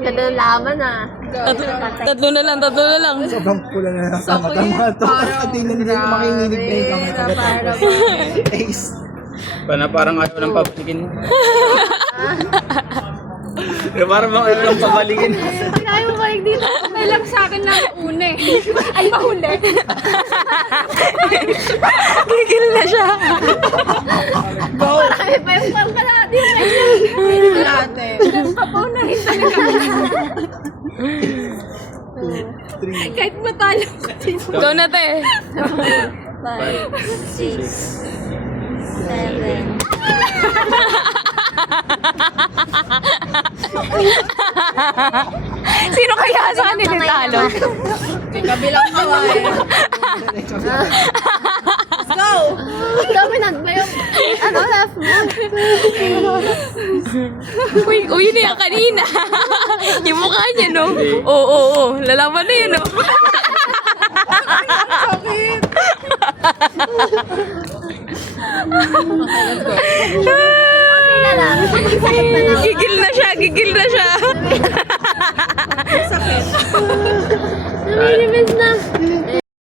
ganda ng laban ah. Tatlo na lang. Sobrang pula na lang sa mata mo. At hindi na makinig na yung kamay agad. Ace. Parang ayaw ng pabalikin. Parang ayaw ng pabalikin. Ayaw mo balik dito. Okay lang sa akin na una eh. Ay, mahuli. Gigil na siya. Marami pa yung pang kalahati. Kalahati. Papunahin talaga. Kahit matalo ko din. Ikaw na, te. 5, 6, 7. Sino kaya sa kanila talo? Kabilang kaway. Let's go! Dominant ba yung left mo? Uy, yun yung kanina. Yung mukha niya, no? Oo. Lalaman na yun, no? Okay na lang. Sakit na lang. Gigil na siya.